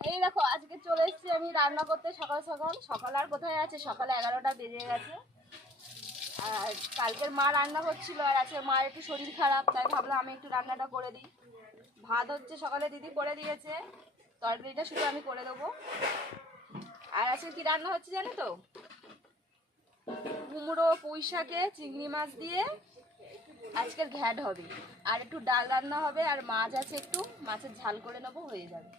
এই দেখো, আজকে চলে এসেছি আমি রান্না করতে সকাল সকাল। সকাল আর কোথায় আছে? সকালে এগারোটা বেজে গেছে। আর কালকের মা রান্না করছিল, আর আজকে মার একটু শরীর খারাপ, তাই ভাবলাম আমি একটু রান্নাটা করে দিই। ভাত হচ্ছে সকালে দিদি করে দিয়েছে, তরকারিটা শুধু আমি করে দেবো। আর আজকে কি রান্না হচ্ছে জানো তো? কুমড়ো, পুঁই শাকে, চিংড়ি মাছ দিয়ে আজকের ঘ্যাট হবে। আর একটু ডাল রান্না হবে, আর মাছ আছে একটু, মাছের ঝাল করে নেব, হয়ে যাবে।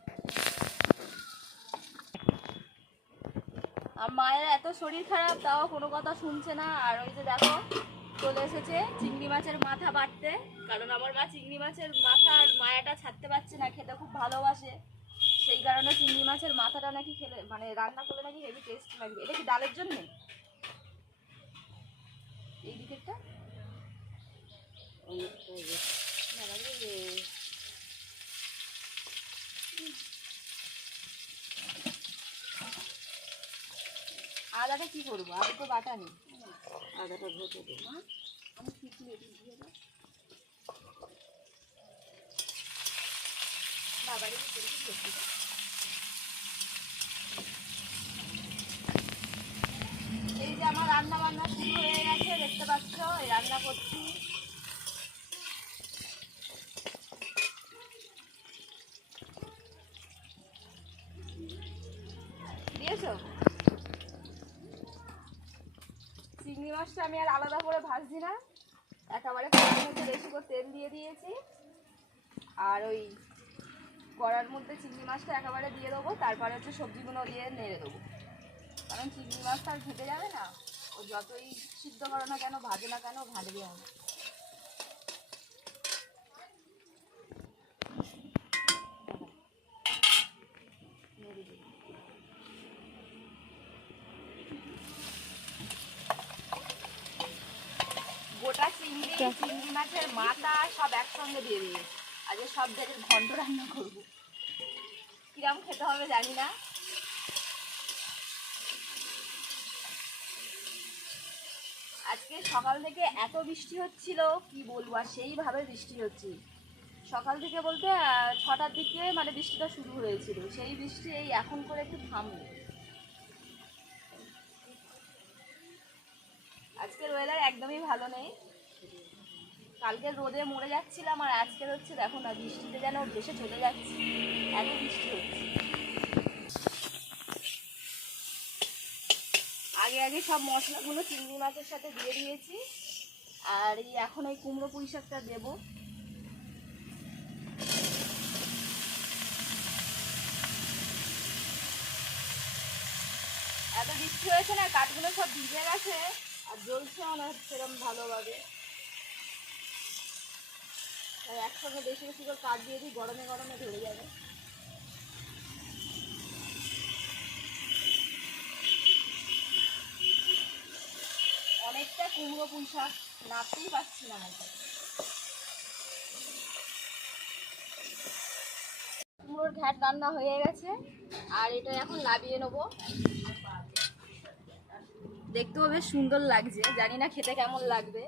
আর মায়ের এত শরীর খারাপ, তাও কোনো কথা শুনছে না। আর ওই যে দেখো, চলে এসেছে চিংড়ি মাছের মাথা বাটতে কারণ আমার মা চিংড়ি মাছের মাথা আর মায়াটা ছাড়তে পারছে না, খেতে খুব ভালোবাসে। সেই কারণে চিংড়ি মাছের মাথাটা নাকি খেলে মানে রান্না করলে নাকি হেভি টেস্ট লাগবে এটা কি ডালের জন্য? এই দিকেরটা? আদাটা কি করব? আদা তো বাটা নেই। আদাটা ঘটে দেবো? আমি ঠিক দিয়ে দিয়ে। এই যে আমার রান্না বান্না শুরু হয়ে গেছে, দেখতে পাচ্ছ? এই রান্না করছি। দিয়েছ চিংড়ি মাছটা আমি আর আলাদা করে ভাজছি না। একেবারে কড়ার মধ্যে বেশি করে তেল দিয়ে দিয়েছি। আর ওই কড়ার মধ্যে চিংড়ি মাছটা একেবারে দিয়ে দেবো, তারপরে হচ্ছে সবজিগুলো দিয়ে নেড়ে দেবো। কারণ চিংড়ি মাছটা আর যাবে না। ও যতই সিদ্ধ করো না কেন, ভাজে না কেন ভাজবে না নেড়ে দিই। গোটা চিংড়ি মাছের মাথা সব একসঙ্গে দিয়ে দিয়েছি আজকে সব থেকে ঘন্ট রান্না করব। কিরম খেতে হবে জানি না। আজকে সকাল থেকে এত বৃষ্টি হচ্ছিল, কি বলব, আর সেইভাবে বৃষ্টি হচ্ছে। সকাল থেকে বলতে ছটার দিকে মানে বৃষ্টিটা শুরু হয়েছিল। সেই বৃষ্টি এই এখন করে একটু থামলো আজকের ওয়েদার একদমই ভালো নেই। কালকে রোদে মরে যাচ্ছিলাম আর আজকে হচ্ছে দেখো না, বৃষ্টিতে যেন ভেসে চলে যাচ্ছে। এত বৃষ্টি হচ্ছে। আগে আগে সব মশলাগুলো চিংড়ি মাছের সাথে দিয়ে দিয়েছি। আর এই এখন এই কুমড়ো পুঁই শাকটা দেবো। এত বৃষ্টি হয়েছে না, কাঠগুলো সব ভিজে গেছে, আর জ্বলছে না সেরকম ভালোভাবে। আর একসঙ্গে বেশি বেশি করে কাঠ দিয়ে দিই, গরমে গরমে ধরে যাবে। অনেকটা কুমড়ো পুঁই শাক, নাড়তেই পারছি না হয়তো কুমড়োর ঘ্যাট রান্না হয়ে গেছে, আর এটা এখন লাভিয়ে নেব। দেখতেও বেশ সুন্দর লাগছে, জানি না খেতে কেমন লাগবে।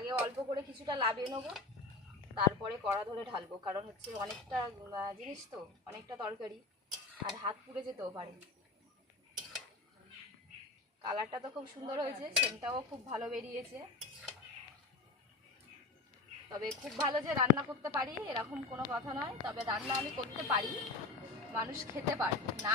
আগে অল্প করে কিছুটা লাভিয়ে নেব, তারপরে কড়া ধরে ঢালবো, কারণ হচ্ছে অনেকটা জিনিস তো, অনেকটা তরকারি, আর হাত পুড়ে যেতেও পারে। কালারটা তো খুব সুন্দর হয়েছে, সেন্টটাও খুব ভালো বেরিয়েছে। তবে খুব ভালো যে রান্না করতে পারি, এরকম কোনো কথা নয়, তবে রান্না আমি করতে পারি, মানুষ খেতে পারে, না